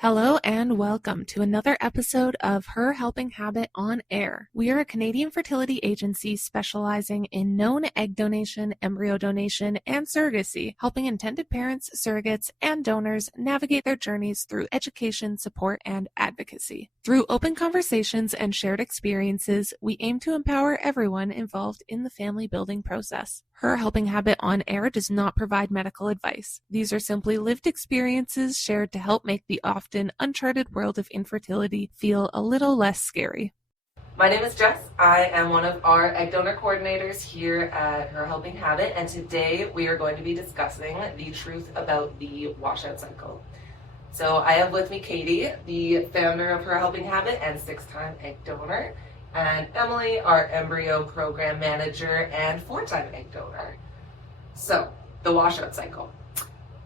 Hello and welcome to another episode of Her Helping Habit on Air. We are a Canadian fertility agency specializing in known egg donation, embryo donation, and surrogacy, helping intended parents, surrogates, and donors navigate their journeys through education, support, and advocacy. Through open conversations and shared experiences, we aim to empower everyone involved in the family building process. Her Helping Habit on Air does not provide medical advice. These are simply lived experiences shared to help make the often uncharted world of infertility feel a little less scary. My name is Jess. I am one of our egg donor coordinators here at Her Helping Habit, and today we are going to be discussing the truth about the washout cycle. So I have with me Katie, the founder of Her Helping Habit and 6-time egg donor, and Emily, our embryo program manager and 4-time egg donor. So, the washout cycle.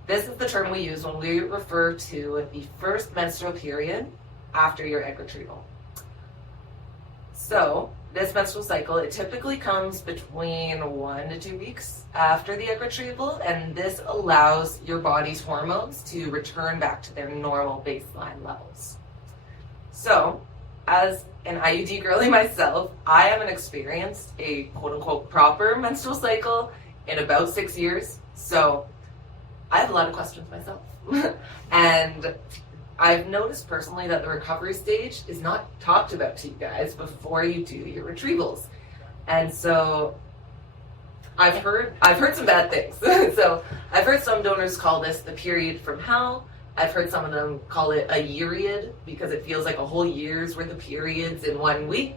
This is the term we use when we refer to the first menstrual period after your egg retrieval. So, this menstrual cycle, it typically comes between 1 to 2 weeks after the egg retrieval, and this allows your body's hormones to return back to their normal baseline levels. So, as an IUD girly myself, I haven't experienced a quote-unquote proper menstrual cycle in about 6 years, so I have a lot of questions myself. And I've noticed personally that the recovery stage is not talked about to you guys before you do your retrievals. And so I've heard some bad things. So I've heard some donors call this the period from hell. I've heard some of them call it a yeariad because it feels like a whole year's worth of periods in 1 week.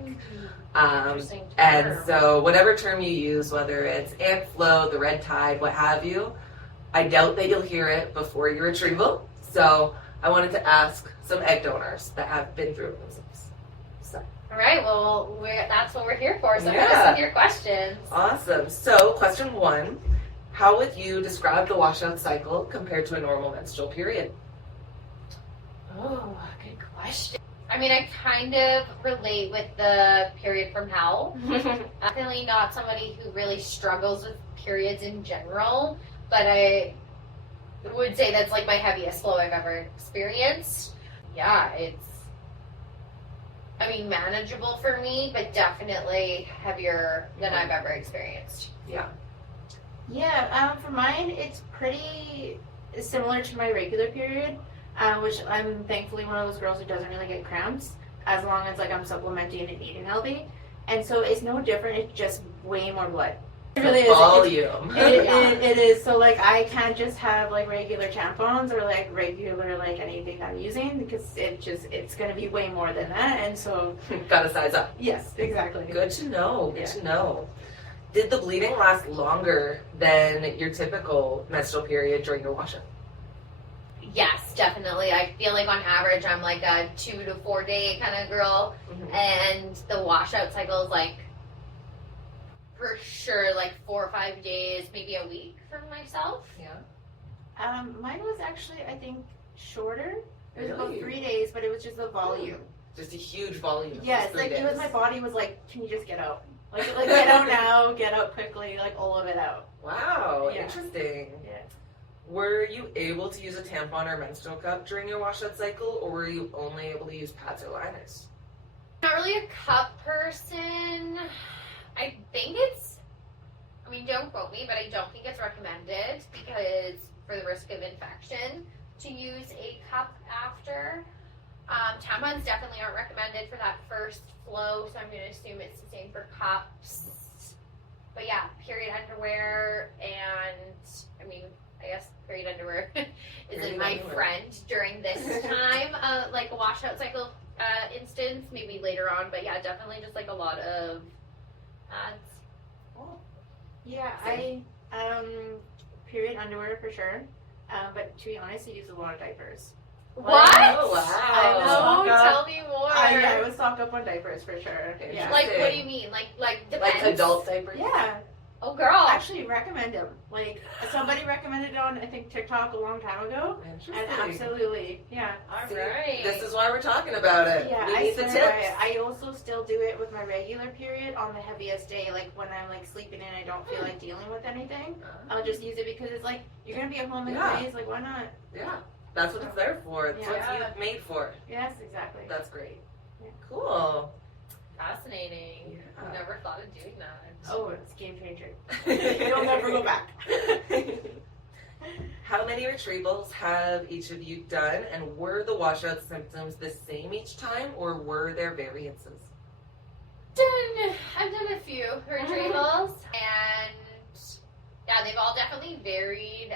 And so whatever term you use, whether it's ant flow, the red tide, what have you, I doubt that you'll hear it before your retrieval. So I wanted to ask some egg donors that have been through it themselves. So. All right, well, that's what we're here for, so hit us with your questions. Awesome. So question 1, how would you describe the washout cycle compared to a normal menstrual period? Oh, good question. I mean, I kind of relate with the period from hell. Definitely not somebody who really struggles with periods in general, but I would say that's like my heaviest flow I've ever experienced. Yeah, it's, manageable for me, but definitely heavier than I've ever experienced. Yeah. Yeah, for mine, it's pretty similar to my regular period. Which I'm thankfully one of those girls who doesn't really get cramps as long as I'm supplementing and eating healthy, and so it's no different. It's just way more blood. It really is. Volume. It is. So I can't just have regular tampons or regular anything I'm using because it's gonna be way more than that, and so gotta size up. Yes, exactly. Good to know. Good to know. Did the bleeding last longer than your typical menstrual period during your washout? Yes, definitely. I feel like on average I'm like a 2 to 4 day kind of girl, and the washout cycle is for sure 4 or 5 days, maybe a week for myself. Yeah. Mine was actually I think shorter. It was about 3 days, but it was just the volume. Just a huge volume. Yes, it was my body was can you just get out? Get out now, get out quickly, all of it out. Wow, interesting. Yeah. Were you able to use a tampon or menstrual cup during your washout cycle, or were you only able to use pads or liners? Not really a cup person. I think don't quote me, but I don't think it's recommended because for the risk of infection to use a cup after. Tampons definitely aren't recommended for that first flow, so I'm going to assume it's the same for cups. But yeah, period underwear and, I guess period underwear isn't my friend during this time, like a washout cycle instance, maybe later on, but yeah, definitely just a lot of pads. Cool. Yeah, I period underwear for sure, but to be honest, I use a lot of diapers. What? Oh, wow. Tell me more. I would stock up on diapers for sure. Okay, Yeah. What do you mean? Like adult diapers? Yeah. Oh, girl. Actually, recommend them. Like, somebody recommended it on, I think, TikTok a long time ago. Interesting. And absolutely, yeah. All See, right. This is why we're talking about it. Yeah, We I need the swear tips. by it. I also still do it with my regular period on the heaviest day, like when I'm like sleeping in, I don't feel like dealing with anything. I'll just use it because it's like you're gonna be at home anyways. Like, why not? Yeah, that's what it's there for. It's what Yeah. it's made for. Yes, exactly. That's great. Yeah. Cool. Fascinating. Yeah. I've never thought of doing that. Oh, it's a game changer. You'll never go back. How many retrievals have each of you done, and were the washout symptoms the same each time, or were there variances? I've done a few retrievals, and yeah, they've all definitely varied.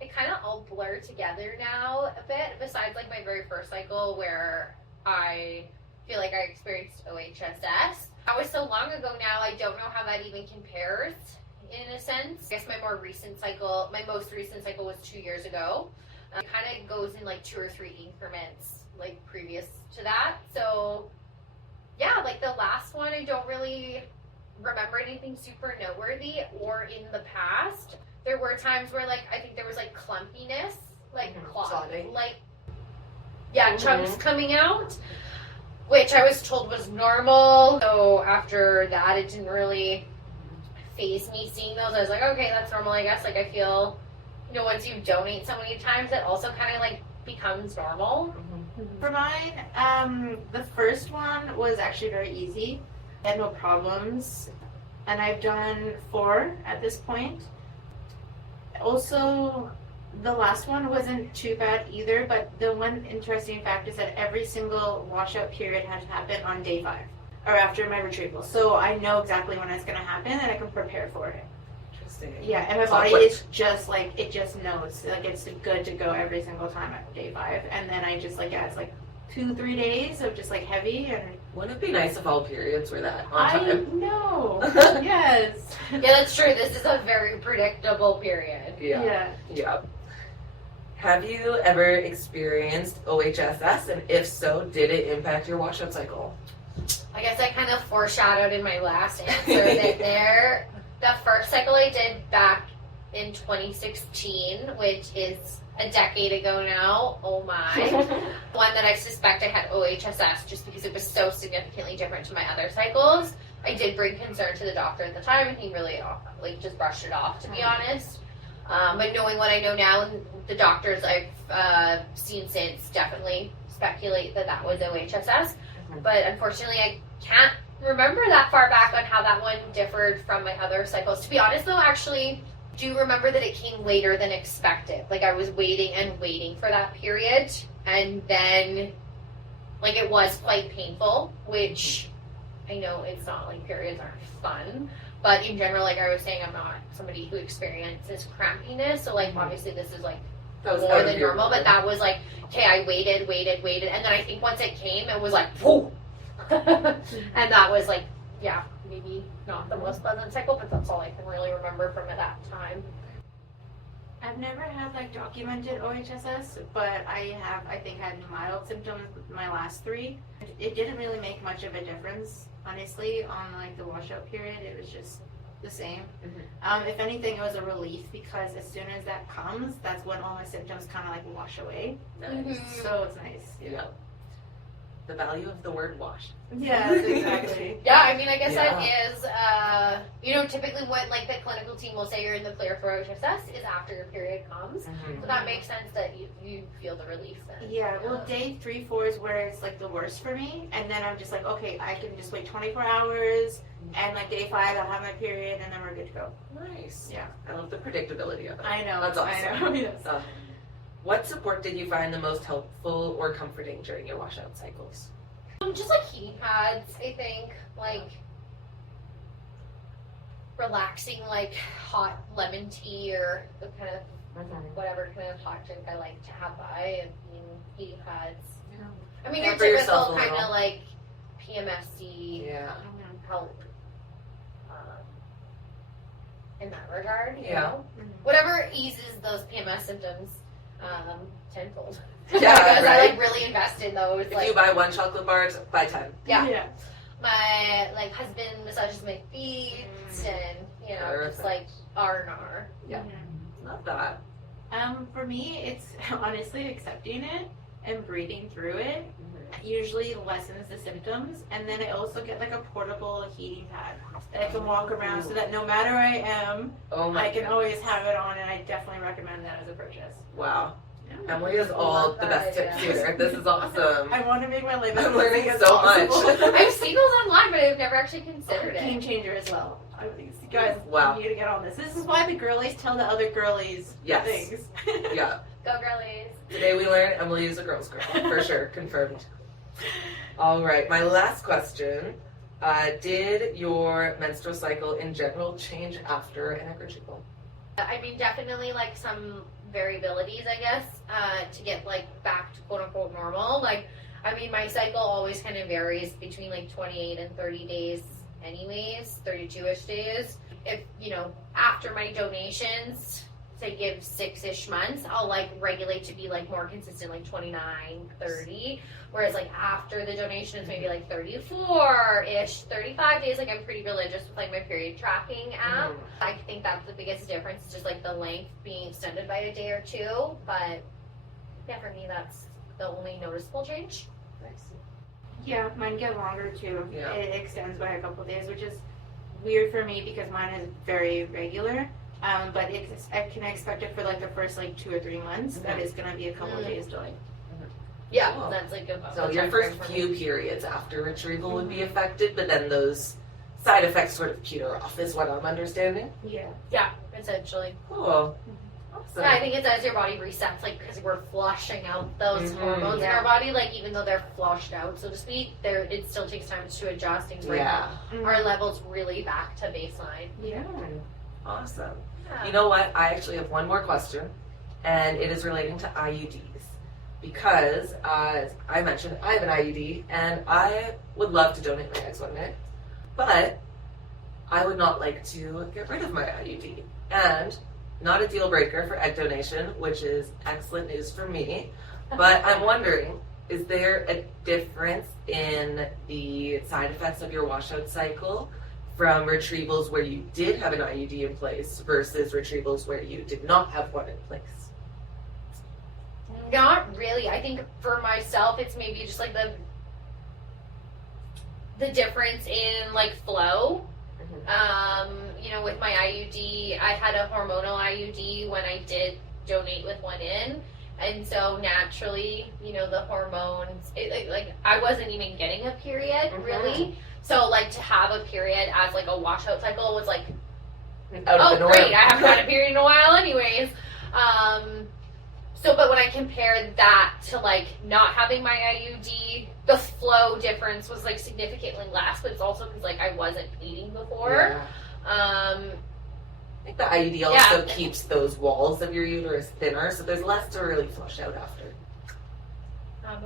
They kind of all blur together now a bit, besides like my very first cycle where I feel like I experienced OHSS. That was so long ago now, I don't know how that even compares in a sense. I guess my most recent cycle was 2 years ago. It kind of goes in like 2 or 3 increments like previous to that. So yeah, like the last one, I don't really remember anything super noteworthy. Or in the past, there were times where like I think there was like clumpiness, like Clotting. like chunks coming out, which I was told was normal. So after that, it didn't really phase me seeing those. I was like, okay, that's normal, I guess. Like I feel, once you donate so many times, it also kind of like becomes normal. For mine, the first one was actually very easy. I had no problems. And I've done 4 at this point. Also, the last one wasn't too bad either, but the one interesting fact is that every single washout period has happened on day 5 or after my retrieval. So I know exactly when it's going to happen and I can prepare for it. Interesting. Yeah, and my body is just like, it just knows. Like, it's good to go every single time at day 5. And then I just like, it's like 2-3 days of just like heavy. And Wouldn't it be nice if all periods were that on I time? know. Yes. Yeah, that's true. This is a very predictable period. Yeah. Have you ever experienced OHSS, and if so, did it impact your washout cycle? I guess I kind of foreshadowed in my last answer that there. The first cycle I did back in 2016, which is a decade ago now. Oh my. One that I suspect I had OHSS just because it was so significantly different to my other cycles. I did bring concern to the doctor at the time, and he really just brushed it off, to be honest. But knowing what I know now, and the doctors I've seen since definitely speculate that was OHSS. But unfortunately, I can't remember that far back on how that one differed from my other cycles. To be honest, though, actually do remember that it came later than expected. Like, I was waiting and waiting for that period, and then, like, it was quite painful, which I know it's not like periods aren't fun, but in general, like I was saying, I'm not somebody who experiences crampiness, so, like, obviously this is, like, more than normal, but that was like, okay, I waited, and then I think once it came, it was like, whoa! And that was like, yeah, maybe not the most pleasant cycle, but that's all I can really remember from that time. I've never had like documented OHSS, but I think had mild symptoms with my last 3. It didn't really make much of a difference, honestly, on like the washout period. It was just the same. If anything, it was a relief because as soon as that comes, that's when all my symptoms kind of like wash away. Nice. So it's nice. Yeah. The value of the word wash. Yeah, exactly. Yeah, I mean, I guess Yeah. that is, typically what like the clinical team will say you're in the clear for OHSS is after your period comes. So that makes sense that you feel the relief then. Yeah, well, day 3-4 is where it's like the worst for me, and then I'm just like, okay, I can just wait 24 hours, and like day 5 I'll have my period, and then we're good to go. Nice. Yeah. I love the predictability of it. I know. That's awesome. I know. Yes. What support did you find the most helpful or comforting during your washout cycles? Just like heating pads, I think, like relaxing, like hot lemon tea or the kind of whatever kind of hot drink I like to have by, and heating pads. Yeah. I mean, Pamper your yourself typical a kind little. of like PMSy Yeah. help in that regard. You Yeah. know? Whatever eases those PMS symptoms tenfold. Yeah, because I right. like really invest in those. If like, you buy 1 chocolate bar, buy 10. yeah. Yeah. My like husband massages my feet, and You know, Perfect. just like R&R. Yeah. Love that. For me, it's honestly accepting it and breathing through it usually lessens the symptoms. And then I also get like a portable heating pad that I can walk around so that no matter where I am, I can always have it on, and I definitely recommend that as a purchase. Wow. Emily has all the best tips here. This is awesome. I want to make my life I'm learning as so possible. much. I've seen those online, but I've never actually considered Game it. changer as well. I think you guys Wow. need to get on this. This is why the girlies tell the other girlies Yes. things. Yeah. Go girlies. Today we learned Emily is a girl's girl. For sure. Confirmed. All right. My last question. Did your menstrual cycle in general change after an egg retrieval? I mean, definitely like some variabilities, I guess, to get like back to quote unquote normal. Like, I mean, my cycle always kind of varies between like 28 and 30 days anyways, 32-ish days. If, you know, after my donations, say give 6-ish months, I'll like regulate to be like more consistent, like 29, 30. Whereas like after the donations, maybe like 34-ish, 35 days. Like I'm pretty religious with like my period tracking app. I think that's the biggest difference, is just like the length being extended by a day or two. But yeah, for me, that's the only noticeable change. Yeah, mine get longer too. Yeah. It extends by a couple days, which is weird for me because mine is very regular. But I can expect it for like the first like 2 or 3 months. That is gonna be a couple days delay. Yeah, Cool. that's like a So your first few periods after retrieval would be affected, but then those side effects sort of peter off, is what I'm understanding. Yeah, essentially. Cool. Awesome. Yeah, I think it's as your body resets, like, because we're flushing out those hormones in Yeah. our body, like, even though they're flushed out, so to speak, it still takes time to adjust and bring Yeah. our levels really back to baseline. Yeah. Awesome. Yeah. You know what? I actually have one more question, and it is relating to IUDs. Because, as I mentioned, I have an IUD, and I would love to donate my eggs one day, but I would not like to get rid of my IUD. And not a deal breaker for egg donation, which is excellent news for me, but I'm wondering, is there a difference in the side effects of your washout cycle from retrievals where you did have an IUD in place versus retrievals where you did not have one in place? Not really. I think for myself, it's maybe just like the difference in like flow. You know, with my IUD, I had a hormonal IUD when I did donate with one in, and so naturally, you know, the hormones, like I wasn't even getting a period really. So like to have a period as like a washout cycle was like, Out of the norm. great, I haven't had a period in a while anyways. So, but when I compared that to like not having my IUD, the flow difference was like significantly less, but it's also because like I wasn't bleeding before. Yeah. I think the IUD also keeps those walls of your uterus thinner, so there's less to really flush out after.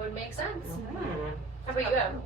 Would make sense. Mm-hmm. How about you, Em?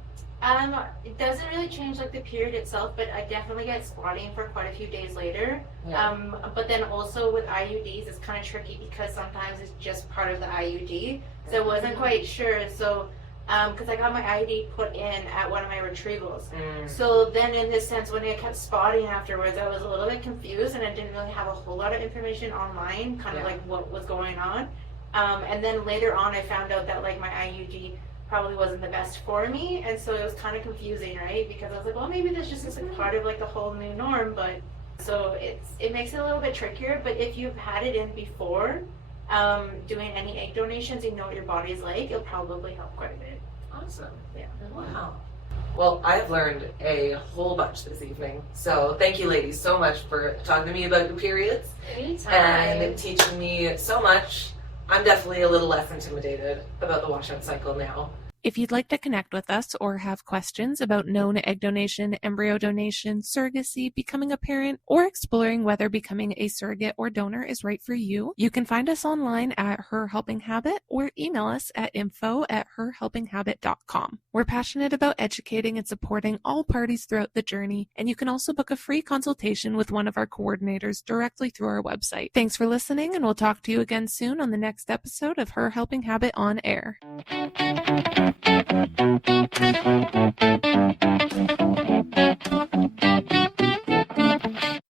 It doesn't really change like the period itself, but I definitely get spotting for quite a few days later. Yeah. But then also with IUDs, it's kind of tricky because sometimes it's just part of the IUD. So I wasn't quite sure. So, because I got my IUD put in at one of my retrievals. So then in this sense, when I kept spotting afterwards, I was a little bit confused and I didn't really have a whole lot of information online, kind of like what was going on. And then later on, I found out that like my IUD probably wasn't the best for me, and so it was kind of confusing, right? Because I was like, well, maybe this just isn't part of like the whole new norm, but so it makes it a little bit trickier. But if you've had it in before, doing any egg donations, you know what your body's like, it'll probably help quite a bit. Awesome. Yeah. Wow. Well, I've learned a whole bunch this evening. So thank you, ladies, so much for talking to me about your periods Anytime. and teaching me so much. I'm definitely a little less intimidated about the washout cycle now. If you'd like to connect with us or have questions about known egg donation, embryo donation, surrogacy, becoming a parent, or exploring whether becoming a surrogate or donor is right for you, you can find us online at Her Helping Habit or email us at info@herhelpinghabit.com. We're passionate about educating and supporting all parties throughout the journey, and you can also book a free consultation with one of our coordinators directly through our website. Thanks for listening, and we'll talk to you again soon on the next episode of Her Helping Habit on Air. Thank you.